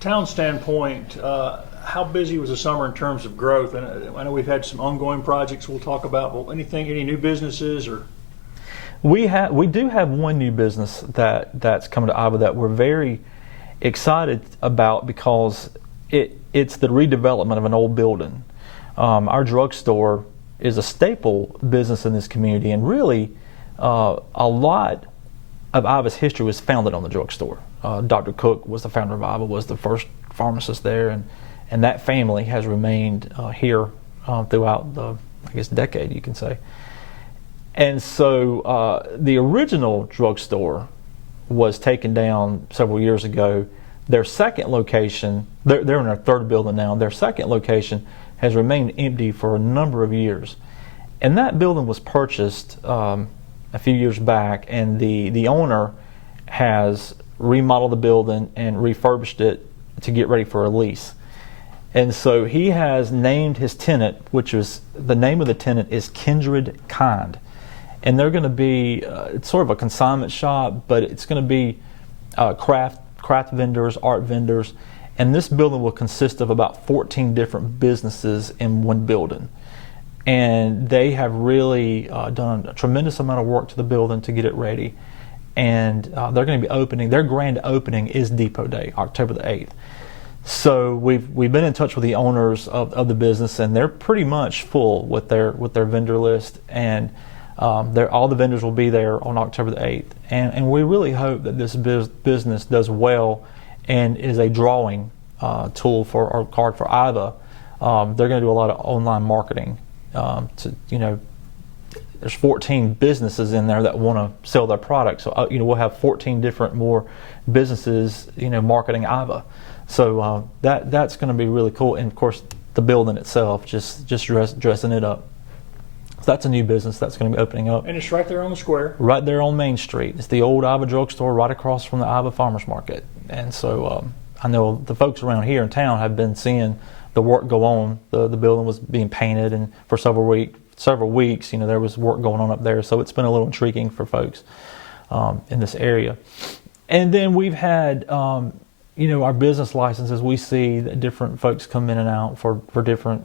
town standpoint, how busy was the summer in terms of growth? And I know we've had some ongoing projects we'll talk about, but any new businesses or? We do have one new business that's coming to Iva that we're very excited about because it's the redevelopment of an old building. Our drugstore is a staple business in this community, and really a lot of Iva's history was founded on the drugstore. Dr. Cook was the founder of Iva, was the first pharmacist there, and that family has remained here throughout the, I guess, decade, you can say. And so the original drugstore was taken down several years ago. Their second location, they're in their third building now, their second location has remained empty for a number of years. And that building was purchased a few years back, and the owner has remodeled the building and refurbished it to get ready for a lease. And so he has named his tenant, which is, the name of the tenant is Kindred Kind. And they're going to be, it's sort of a consignment shop, but it's going to be craft vendors, art vendors, and this building will consist of about 14 different businesses in one building. And they have really done a tremendous amount of work to the building to get it ready. And they're going to be opening, their grand opening is Depot Day, October the 8th. So we've been in touch with the owners of the business, and they're pretty much full with their vendor list, and all the vendors will be there on October the 8th. And we really hope that this business does well and is a drawing tool for our card for Iva. They're going to do a lot of online marketing. There's 14 businesses in there that want to sell their products. So we'll have 14 different more businesses marketing Iva. So that's going to be really cool. And of course, the building itself, just dressing it up. So that's a new business that's going to be opening up. And it's right there on the square. Right there on Main Street. It's the old Iva drugstore right across from the Iva Farmers Market. And so I know the folks around here in town have been seeing the work go on. The building was being painted, and for several weeks, there was work going on up there. So it's been a little intriguing for folks in this area. And then we've had, our business licenses. We see that different folks come in and out for different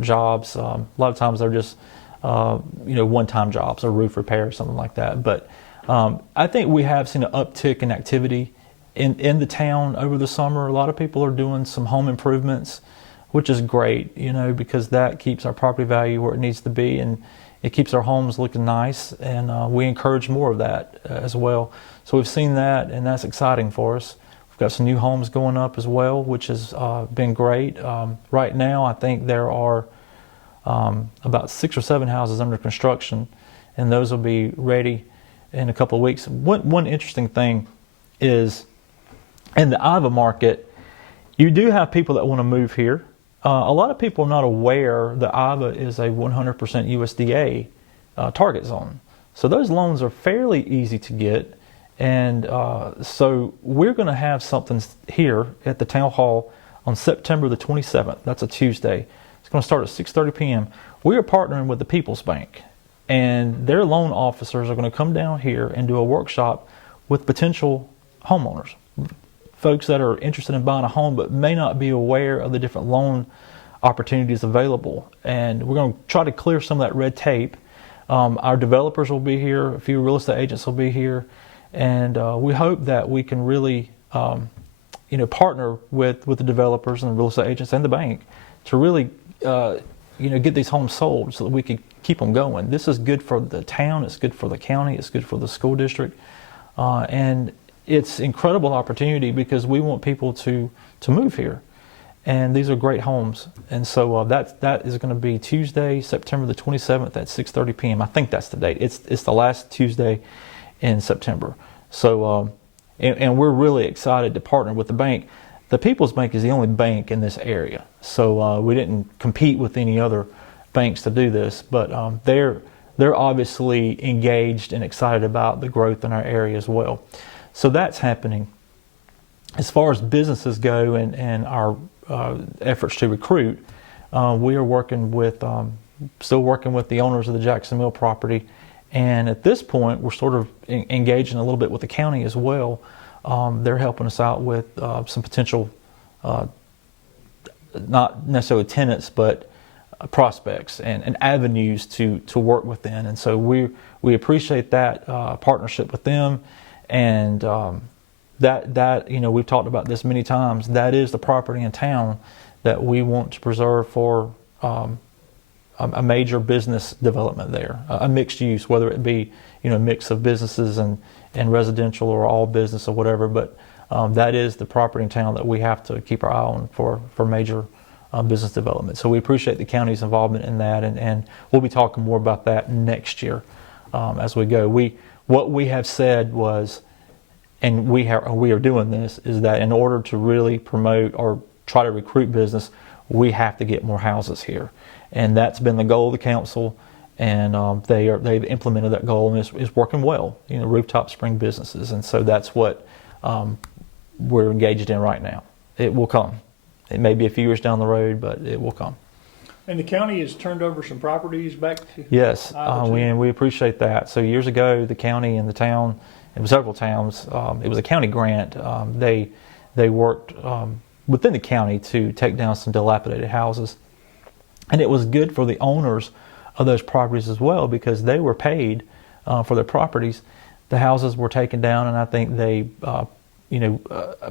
jobs. A lot of times they're just one-time jobs, or roof repair or something like that. But I think we have seen an uptick in activity in the town over the summer. A lot of people are doing some home improvements, which is great, because that keeps our property value where it needs to be, and it keeps our homes looking nice, and we encourage more of that as well. So we've seen that, and that's exciting for us. We've got some new homes going up as well, which has been great. Right now, I think there are about 6 or 7 houses under construction, and those will be ready in a couple of weeks. One interesting thing is, in the Iva market, you do have people that want to move here. A lot of people are not aware that Iva is a 100% USDA target zone. So those loans are fairly easy to get. And so we're going to have something here at the Town Hall on September the 27th. That's a Tuesday. It's going to start at 6:30 p.m. We are partnering with the People's Bank, and their loan officers are going to come down here and do a workshop with potential homeowners, folks that are interested in buying a home but may not be aware of the different loan opportunities available. And we're going to try to clear some of that red tape. Our developers will be here, a few real estate agents will be here, and we hope that we can really partner with the developers and the real estate agents and the bank to really get these homes sold so that we can keep them going. This is good for the town, it's good for the county, it's good for the school district, and it's incredible opportunity because we want people to move here, and these are great homes. And so that is going to be Tuesday, September the 27th at 6:30 p.m. I think that's the date. It's the last Tuesday in September. So and we're really excited to partner with the bank. The People's Bank is the only bank in this area, so we didn't compete with any other banks to do this, but they're obviously engaged and excited about the growth in our area as well. So that's happening. As far as businesses go and our efforts to recruit, we are still working with the owners of the Jackson Mill property, and at this point we're sort of engaging a little bit with the county as well. They're helping us out with some potential not necessarily tenants, but prospects and avenues to work within. And so we appreciate that partnership with them, and that we've talked about this many times. That is the property in town that we want to preserve for a major business development there, a mixed use, whether it be a mix of businesses and residential or all business or whatever. But that is the property in town that we have to keep our eye on for major business development. So we appreciate the county's involvement in that, and we'll be talking more about that next year as we go. What we have said was, and we are doing this, is that in order to really promote or try to recruit business, we have to get more houses here, and that's been the goal of the council. And they've implemented that goal, and it's working well. Rooftop spring businesses, and so that's what we're engaged in right now. It will come. It may be a few years down the road, but it will come. And the county has turned over some properties back to Yes, we appreciate that. So years ago, the county and the town, and several towns, it was a county grant. They worked within the county to take down some dilapidated houses, and it was good for the owners of those properties as well, because they were paid for their properties. The houses were taken down, and I think they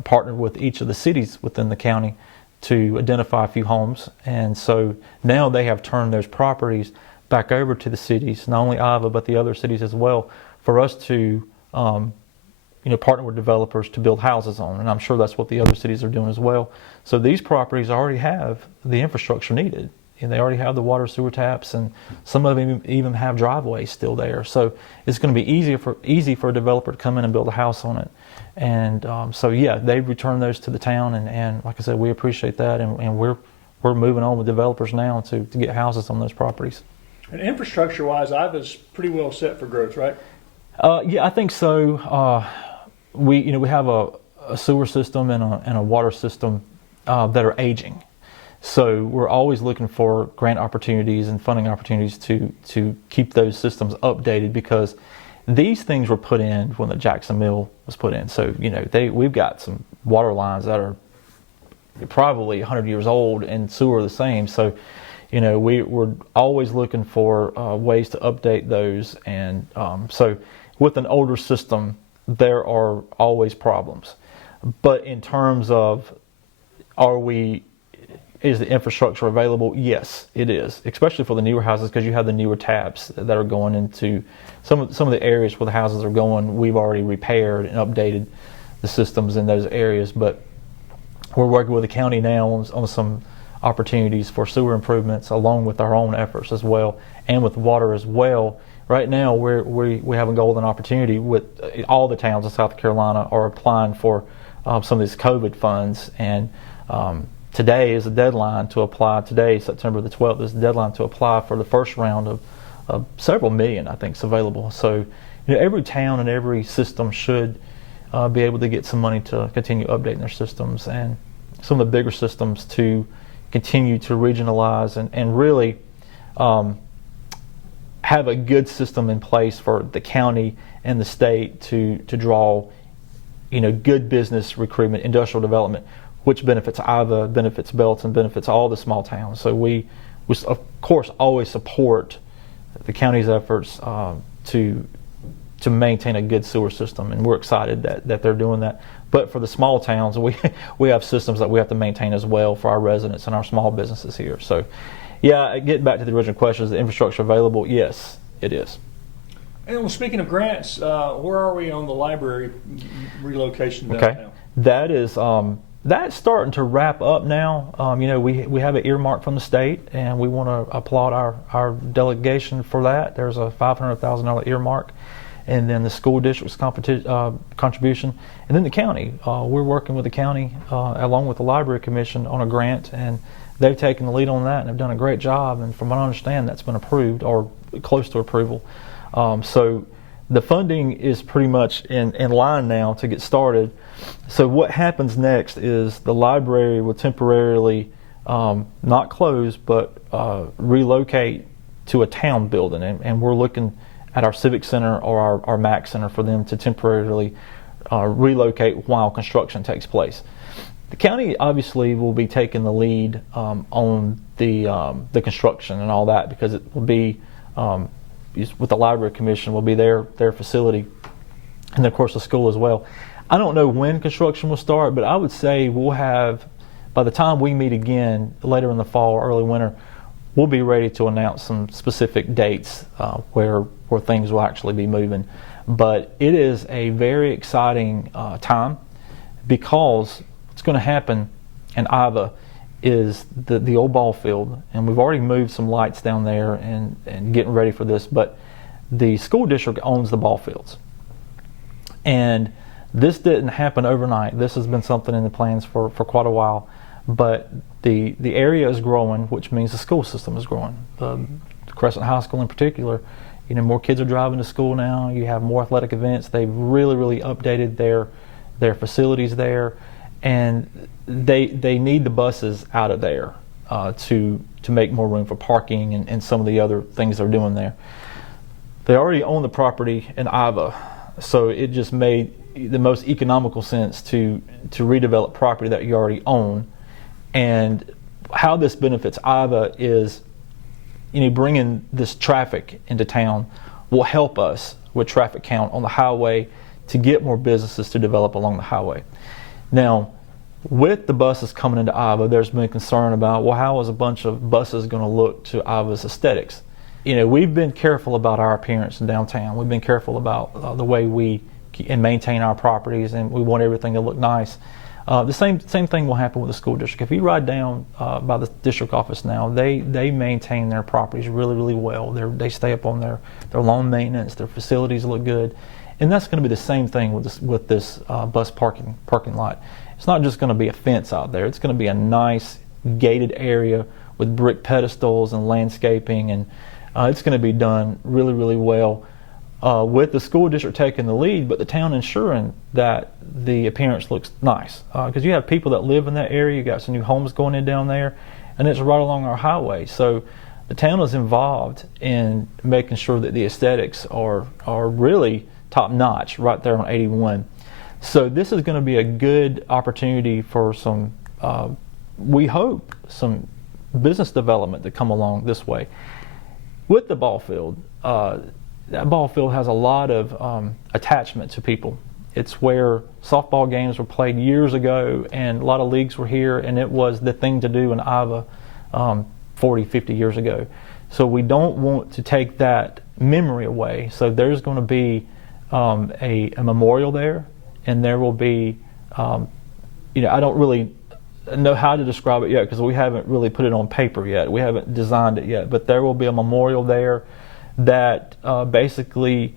partnered with each of the cities within the county to identify a few homes. And so now they have turned those properties back over to the cities, not only Iva but the other cities as well, for us to partner with developers to build houses on. And I'm sure that's what the other cities are doing as well. So these properties already have the infrastructure needed, and they already have the water sewer taps, and some of them even have driveways still there. So it's going to be easy for a developer to come in and build a house on it. And they've returned those to the town, and like I said, we appreciate that, and we're moving on with developers now to get houses on those properties. And infrastructure-wise, Iva's pretty well set for growth, right? Yeah, I think so. We have a sewer system and a water system that are aging. So we're always looking for grant opportunities and funding opportunities to keep those systems updated, because these things were put in when the Jackson Mill was put in. So we've got some water lines that are probably 100 years old, and sewer the same. So we're always looking for ways to update those. And so with an older system, there are always problems. But in terms of is the infrastructure available? Yes, it is, especially for the newer houses, because you have the newer taps that are going into some of the areas where the houses are going. We've already repaired and updated the systems in those areas, but we're working with the county now on some opportunities for sewer improvements, along with our own efforts as well, and with water as well. Right now, we have a golden opportunity with all the towns in South Carolina are applying for some of these COVID funds, and today is the deadline to apply. Today, September the 12th, is the deadline to apply for the first round of several million, I think, is available. So every town and every system should be able to get some money to continue updating their systems, and some of the bigger systems to continue to regionalize and really have a good system in place for the county and the state to draw good business recruitment, industrial development, which benefits Iva, benefits Belton, benefits all the small towns. So we of course always support the county's efforts to maintain a good sewer system, and we're excited that they're doing that. But for the small towns, we have systems that we have to maintain as well for our residents and our small businesses here. So yeah, getting back to the original question, is the infrastructure available? Yes, it is. And well, speaking of grants, where are we on the library relocation downtown? Okay, that is that's starting to wrap up now. We have an earmark from the state, and we want to applaud our delegation for that. There's a $500,000 earmark, and then the school district's contribution, and then the county. We're working with the county along with the Library Commission on a grant, and they've taken the lead on that and have done a great job. And from what I understand, that's been approved or close to approval. So the funding is pretty much in line now to get started. So what happens next is the library will temporarily not close, but relocate to a town building, and we're looking at our Civic Center or our MAC Center for them to temporarily relocate while construction takes place. The county obviously will be taking the lead on the construction and all that, because it will be with the Library Commission will be their facility, and of course the school as well. I don't know when construction will start, but I would say we'll have, by the time we meet again later in the fall or early winter, we'll be ready to announce some specific dates where things will actually be moving. But it is a very exciting time, because what's going to happen in Iva is the old ball field, and we've already moved some lights down there and getting ready for this, but the school district owns the ball fields. And this didn't happen overnight. This has been something in the plans for quite a while, but the area is growing, which means the school system is growing. The Crescent High School in particular, more kids are driving to school now. You have more athletic events. They've really updated their facilities there, and they need the buses out of there to make more room for parking and some of the other things they're doing there. They already own the property in Iva, so it just made the most economical sense to redevelop property that you already own. And how this benefits Iva is, bringing this traffic into town will help us with traffic count on the highway to get more businesses to develop along the highway. Now, with the buses coming into Iva, there's been concern about, well, how is a bunch of buses going to look to Iva's aesthetics? We've been careful about our appearance in downtown. We've been careful about the way we maintain our properties, and we want everything to look nice. The same thing will happen with the school district. If you ride down by the district office now, they maintain their properties really well. They stay up on their lawn maintenance. Their facilities look good, and that's going to be the same thing with this bus parking lot. It's not just going to be a fence out there. It's going to be a nice gated area with brick pedestals and landscaping, and it's going to be done really well. With the school district taking the lead, but the town ensuring that the appearance looks nice. Because you have people that live in that area, you got some new homes going in down there, and it's right along our highway. So the town is involved in making sure that the aesthetics are really top notch right there on 81. So this is going to be a good opportunity for some, we hope, some business development to come along this way. With the ball field, that ball field has a lot of attachment to people. It's where softball games were played years ago, and a lot of leagues were here, and it was the thing to do in Iva 40, 50 years ago. So we don't want to take that memory away. So there's going to be a memorial there, and there will be, I don't really know how to describe it yet because we haven't really put it on paper yet. We haven't designed it yet, but there will be a memorial there that basically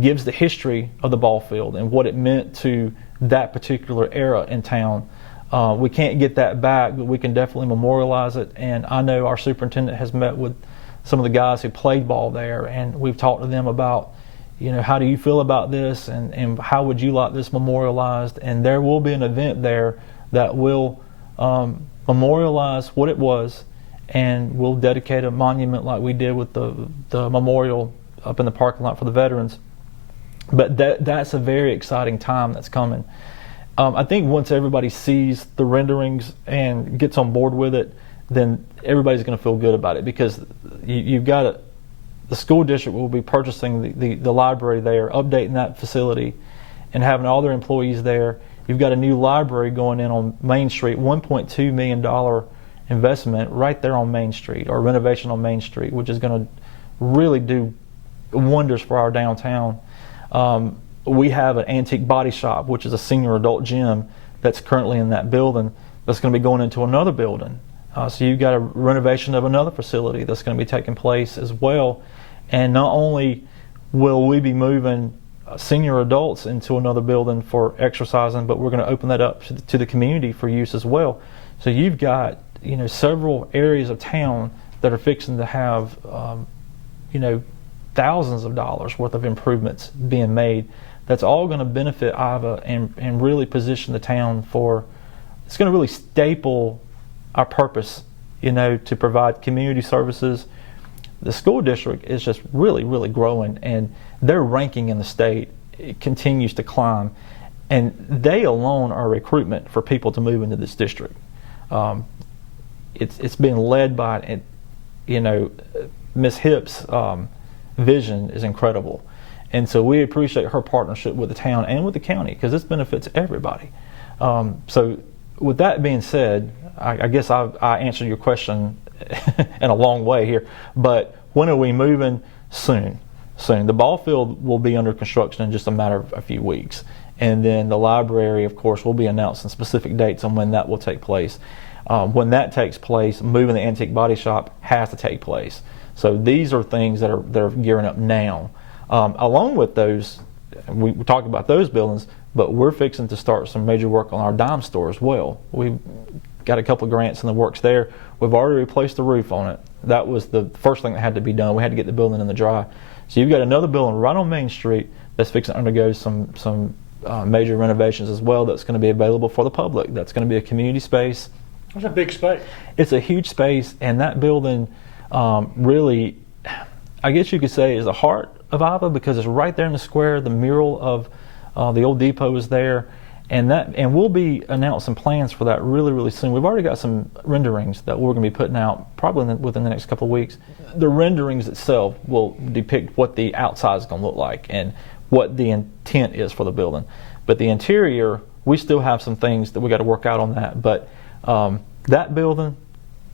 gives the history of the ball field and what it meant to that particular era in town. We can't get that back, but we can definitely memorialize it. And I know our superintendent has met with some of the guys who played ball there, and we've talked to them about, how do you feel about this, and how would you like this memorialized? And there will be an event there that will memorialize what it was, and we'll dedicate a monument like we did with the memorial up in the parking lot for the veterans. But that's a very exciting time that's coming. I think once everybody sees the renderings and gets on board with it, then everybody's going to feel good about it, because you've got it. The school district will be purchasing the library there, updating that facility, and having all their employees there. You've got a new library going in on Main Street, $1.2 million investment right there on Main Street, or renovation on Main Street, which is going to really do wonders for our downtown. We have an antique body shop, which is a senior adult gym that's currently in that building, that's going to be going into another building. So you've got a renovation of another facility that's going to be taking place as well. And not only will we be moving senior adults into another building for exercising, but we're going to open that up to the community for use as well. So you've got several areas of town that are fixing to have thousands of dollars worth of improvements being made. That's all going to benefit Iva and really position the town for. It's going to really staple our purpose, to provide community services. The school district is just really growing, and their ranking in the state, it continues to climb. and they alone are recruitment for people to move into this district. It's being led by, Miss Hipp's vision is incredible, and so we appreciate her partnership with the town and with the county because this benefits everybody. So with that being said, I guess I answered your question in a long way here, but when are we moving? Soon. The ball field will be under construction in just a matter of a few weeks, and then the library, of course, will be announcing specific dates on when that will take place. When that takes place, moving the antique body shop has to take place. So these are things that are gearing up now. Along with those, we talked about those buildings, but we're fixing to start some major work on our dime store as well. We've got a couple of grants in the works there. We've already replaced the roof on it. That was the first thing that had to be done. We had to get the building in the dry. So you've got another building right on Main Street that's fixing to undergo some major renovations as well. That's going to be available for the public. That's going to be a community space. It's a big space. It's a huge space, and that building really, I guess you could say, is the heart of Iva because it's right there in the square. The mural of the old depot is there, and we'll be announcing plans for that really, really soon. We've already got some renderings that we're going to be putting out probably within the next couple of weeks. The renderings itself will depict what the outside is going to look like and what the intent is for the building. But the interior, we still have some things that we got to work out on that. But that building,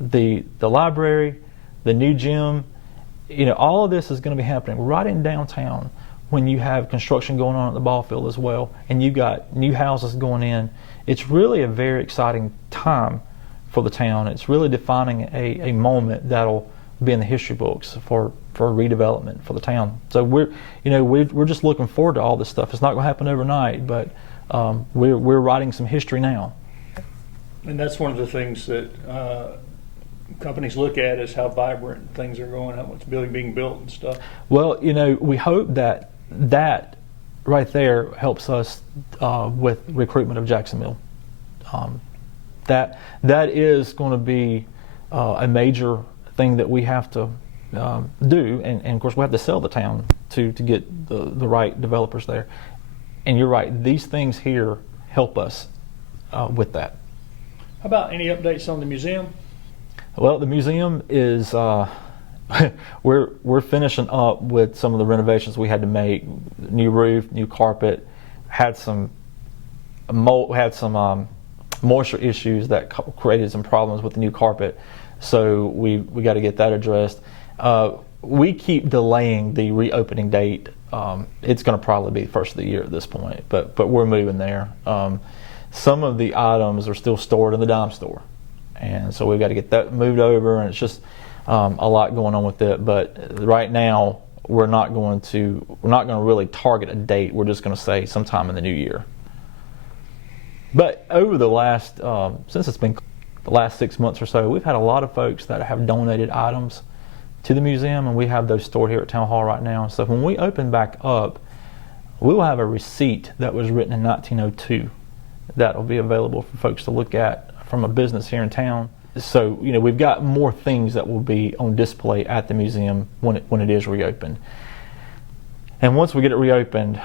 the library, the new gym, all of this is going to be happening right in downtown when you have construction going on at the ball field as well, and you got new houses going in. It's really a very exciting time for the town. It's really defining a moment that'll be in the history books for redevelopment for the town. So we're just looking forward to all this stuff. It's not going to happen overnight, but we're writing some history now. And that's one of the things that companies look at is how vibrant things are going, how much building being built and stuff. Well, we hope that right there helps us with recruitment of Jacksonville. That is going to be a major thing that we have to do, and of course we have to sell the town to get the right developers there. And you're right, these things here help us with that. How about any updates on the museum? Well, the museum is we're finishing up with some of the renovations we had to make. New roof, new carpet, had some moisture issues that created some problems with the new carpet. So we got to get that addressed. We keep delaying the reopening date. It's going to probably be the first of the year at this point, but we're moving there. Some of the items are still stored in the dime store, and so we've got to get that moved over, and it's just a lot going on with it. But right now, we're not going to really target a date. We're just going to say sometime in the new year. But over the last since it's been the last 6 months or so, we've had a lot of folks that have donated items to the museum, and we have those stored here at Town Hall right now. So when we open back up, we will have a receipt that was written in 1902 that will be available for folks to look at from a business here in town. So we've got more things that will be on display at the museum when it is reopened. And once we get it reopened,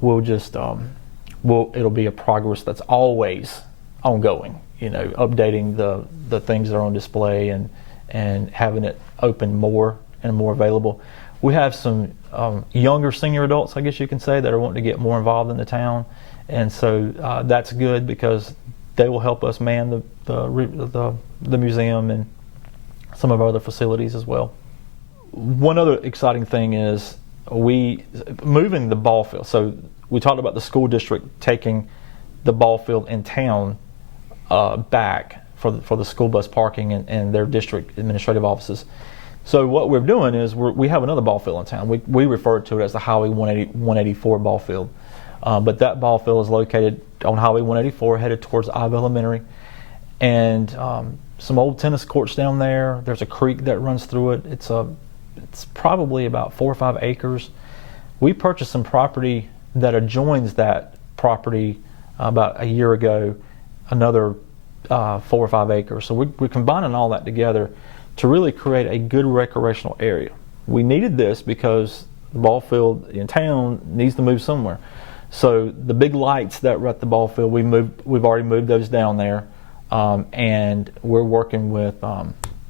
we'll just it'll be a progress that's always ongoing. Updating the things that are on display and having it open more and more available. We have some younger senior adults, I guess you can say, that are wanting to get more involved in the town, and so that's good because they will help us man the museum and some of our other facilities as well. One other exciting thing is moving the ball field. So we talked about the school district taking the ball field in town back for the school bus parking and their district administrative offices. So what we're doing is we have another ball field in town. We refer to it as the Highway 184 ball field. But that ball field is located on Highway 184 headed towards Iva Elementary. And some old tennis courts down there. There's a creek that runs through it. It's probably about 4 or 5 acres. We purchased some property that adjoins that property about a year ago, another 4 or 5 acres. So we're combining all that together to really create a good recreational area. We needed this because the ball field in town needs to move somewhere. So the big lights that were at the ball field, we've already moved those down there, and we're working with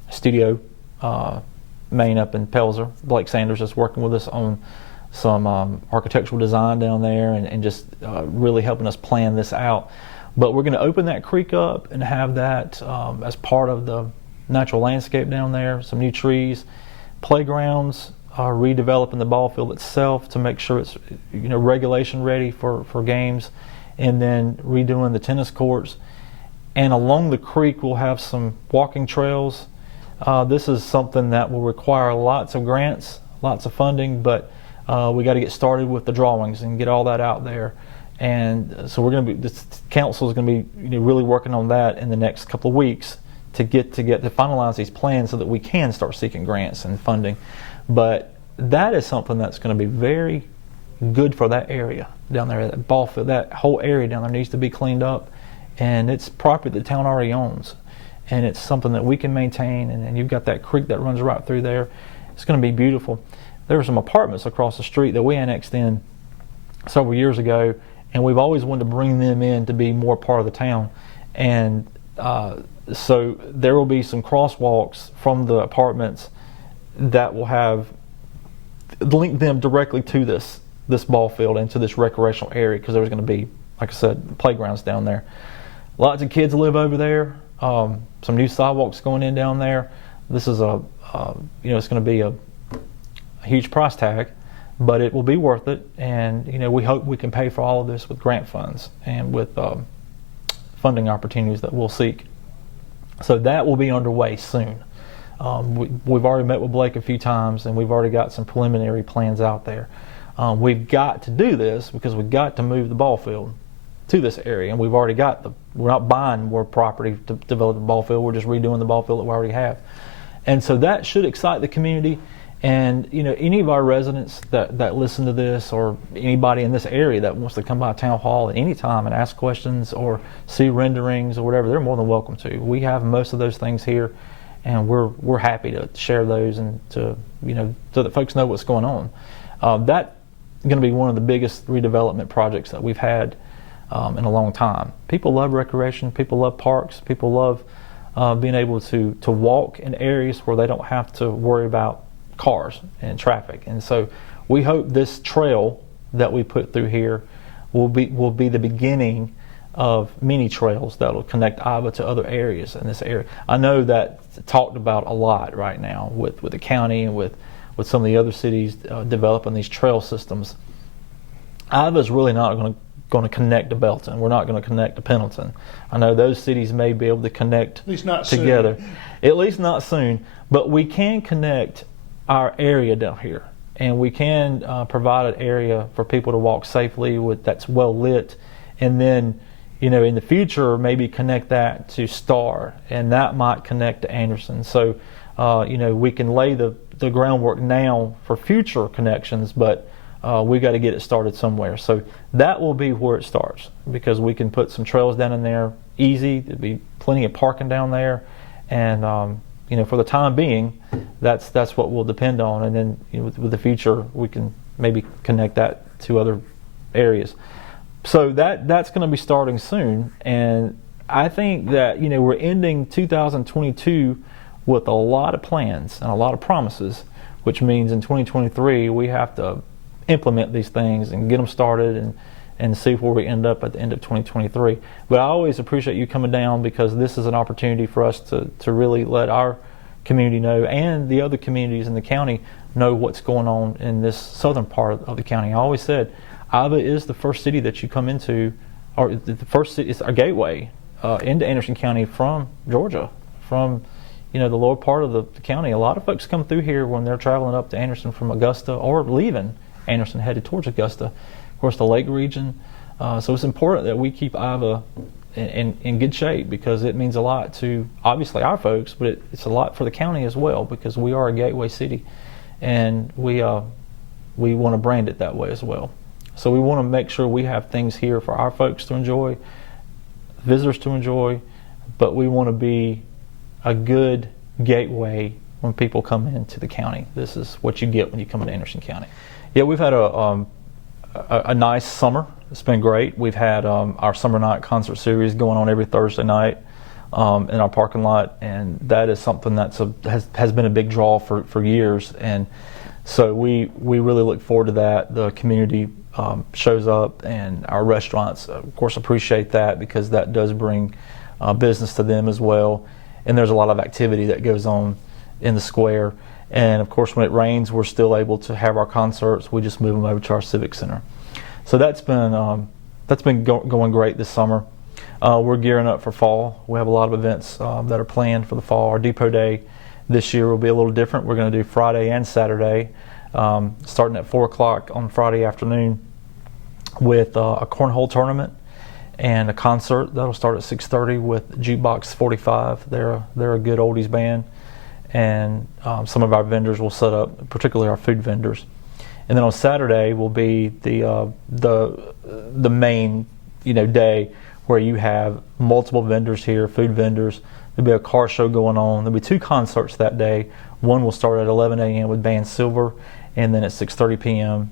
Studio Maine up in Pelzer. Blake Sanders is working with us on some architectural design down there, and just really helping us plan this out. But we're going to open that creek up and have that as part of the natural landscape down there, some new trees, playgrounds, redeveloping the ball field itself to make sure it's regulation ready for games, and then redoing the tennis courts. And along the creek we'll have some walking trails. This is something that will require lots of grants, lots of funding, but we got to get started with the drawings and get all that out there. And so this council is going to be really working on that in the next couple of weeks to finalize these plans so that we can start seeking grants and funding. But that is something that's going to be very good for that area down there, that ball field. That whole area down there needs to be cleaned up, and it's property the town already owns, and it's something that we can maintain. And you've got that creek that runs right through there. It's going to be beautiful. There are some apartments across the street that we annexed in several years ago, and we've always wanted to bring them in to be more part of the town. And so there will be some crosswalks from the apartments that will have link them directly to this ball field and to this recreational area, because there's going to be, like I said, playgrounds down there. Lots of kids live over there. Some new sidewalks going in down there. This is it's going to be a huge price tag, but it will be worth it. And we hope we can pay for all of this with grant funds and with funding opportunities that we'll seek. So that will be underway soon. We've already met with Blake a few times, and we've already got some preliminary plans out there. We've got to do this because we've got to move the ball field to this area, and we've already we're not buying more property to develop the ball field. We're just redoing the ball field that we already have. And so that should excite the community. And any of our residents that listen to this, or anybody in this area that wants to come by town hall at any time and ask questions or see renderings or whatever, they're more than welcome to. We have most of those things here, and we're happy to share those and to so that folks know what's going on. That's going to be one of the biggest redevelopment projects that we've had in a long time. People love recreation. People love parks. People love being able to walk in areas where they don't have to worry about cars and traffic. And so we hope this trail that we put through here will be the beginning of many trails that will connect Iva to other areas in this area. I know that's talked about a lot right now with the county and with some of the other cities developing these trail systems. Iva is really not going to connect to Belton. We're not going to connect to Pendleton. I know those cities may be able to connect at least not together. Soon. At least not soon. But we can connect our area down here, and we can provide an area for people to walk safely that's well lit, and then in the future maybe connect that to Star, and that might connect to Anderson. So we can lay the groundwork now for future connections, but we got to get it started somewhere. So that will be where it starts, because we can put some trails down in there easy. There'll be plenty of parking down there, and for the time being, that's what we'll depend on. And then with the future, we can maybe connect that to other areas. So that's going to be starting soon. And I think that we're ending 2022 with a lot of plans and a lot of promises, which means in 2023 we have to implement these things and get them started and see where we end up at the end of 2023. But I always appreciate you coming down, because this is an opportunity for us to really let our community know, and the other communities in the county know what's going on in this southern part of the county. I always said Iva is the first city that you come into, or the first city, it's our gateway into Anderson County from Georgia, from the lower part of the county. A lot of folks come through here when they're traveling up to Anderson from Augusta, or leaving Anderson headed towards Augusta, of course the lake region. So it's important that we keep Iva in good shape, because it means a lot to obviously our folks, but it's a lot for the county as well, because we are a gateway city, and we want to brand it that way as well. So we want to make sure we have things here for our folks to enjoy, visitors to enjoy, but we want to be a good gateway when people come into the county. This is what you get when you come into Anderson County. Yeah, we've had a nice summer. It's been great. We've had our summer night concert series going on every Thursday night in our parking lot, and that is something has been a big draw for years. And so we really look forward to that. The community shows up, and our restaurants, of course, appreciate that because that does bring business to them as well. And there's a lot of activity that goes on in the square. And of course, when it rains, we're still able to have our concerts. We just move them over to our Civic Center. So that's been going great this summer. We're gearing up for fall. We have a lot of events that are planned for the fall. Our Depot Day this year will be a little different. We're going to do Friday and Saturday, starting at 4 o'clock on Friday afternoon with a cornhole tournament and a concert that'll start at 6:30 with Jukebox 45. They're a good oldies band, and some of our vendors will set up, particularly our food vendors. And then on Saturday will be the main day where you have multiple vendors here, food vendors. There'll be a car show going on. There'll be 2 concerts that day. One will start at 11 a.m. with Band Silver, and then at 6:30 p.m.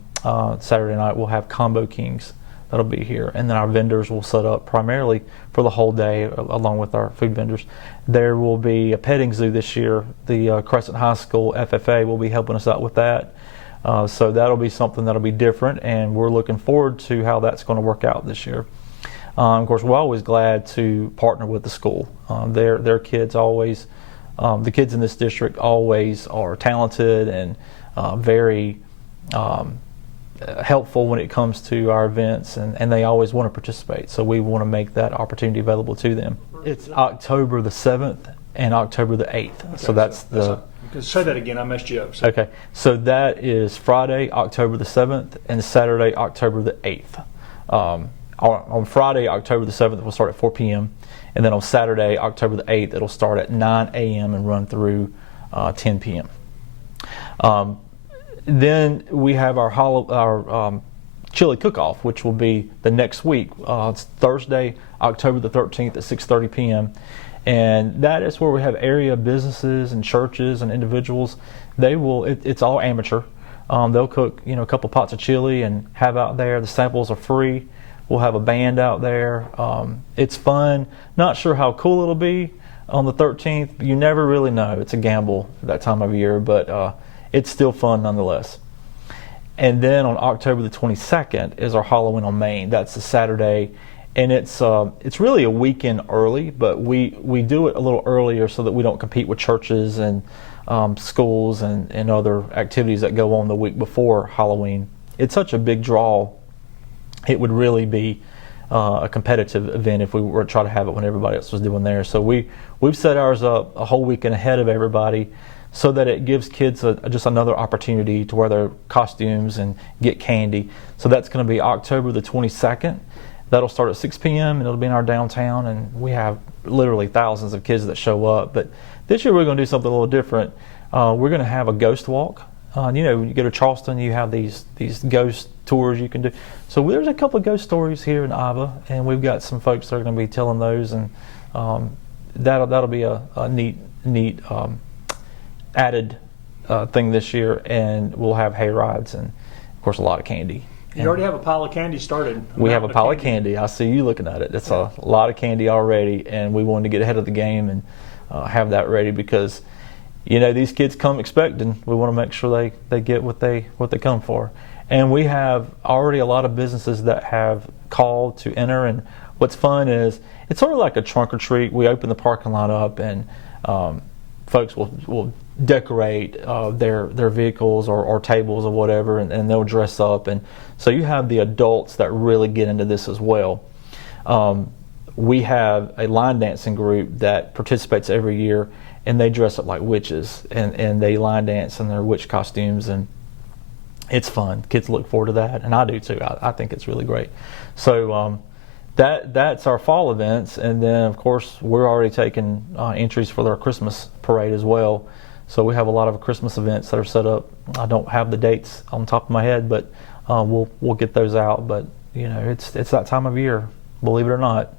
Saturday night we'll have Combo Kings that'll be here. And then our vendors will set up primarily for the whole day along with our food vendors. There will be a petting zoo this year. The Crescent High School FFA will be helping us out with that. So that'll be something that'll be different, and we're looking forward to how that's going to work out this year. Of course, we're always glad to partner with the school. Their kids always, the kids in this district always are talented and very helpful when it comes to our events, and they always want to participate. So we want to make that opportunity available to them. It's October the 7th and October the 8th. Okay, so that's say that again, I messed you up. So. Okay, so that is Friday, October the 7th, and Saturday, October the 8th. On Friday, October the 7th, we'll start at 4 p.m. And then on Saturday, October the 8th, it'll start at 9 a.m. and run through 10 p.m. Then we have our chili cook-off, which will be the next week. It's Thursday, October the 13th at 6:30 p.m. And that is where we have area businesses and churches and individuals. It's all amateur. They'll cook, a couple pots of chili and have out there. The samples are free. We'll have a band out there. It's fun. Not sure how cool it'll be on the 13th. You never really know. It's a gamble for that time of year, but it's still fun nonetheless. And then on October the 22nd is our Halloween on Main. That's the Saturday, and it's really a weekend early, but we do it a little earlier so that we don't compete with churches and schools and other activities that go on the week before Halloween. It's such a big draw. It would really be a competitive event if we were to try to have it when everybody else was doing theirs. So we've set ours up a whole weekend ahead of everybody so that it gives kids just another opportunity to wear their costumes and get candy. So that's going to be October the 22nd. That'll start at 6 p.m. and it'll be in our downtown, and we have literally thousands of kids that show up. But this year we're going to do something a little different. We're going to have a ghost walk. You go to Charleston, you have these ghost tours you can do. So there's a couple of ghost stories here in Iva, and we've got some folks that are going to be telling those, and that'll be a neat added thing this year. And we'll have hay rides and, of course, a lot of candy. You already have a pile of candy started. We have a pile of candy. I see you looking at it. It's a lot of candy already, and we wanted to get ahead of the game and have that ready because these kids come expecting. We want to make sure they get what they come for. And we have already a lot of businesses that have called to enter. And what's fun is it's sort of like a trunk or treat. We open the parking lot up, and folks will decorate their vehicles or tables or whatever, and they'll dress up. And so you have the adults that really get into this as well. We have a line dancing group that participates every year, and they dress up like witches, and they line dance in their witch costumes, and it's fun. Kids look forward to that, and I do too. I think it's really great. So that's our fall events, and then of course we're already taking entries for our Christmas parade as well. So we have a lot of Christmas events that are set up. I don't have the dates on top of my head, but we'll get those out. But it's that time of year, believe it or not.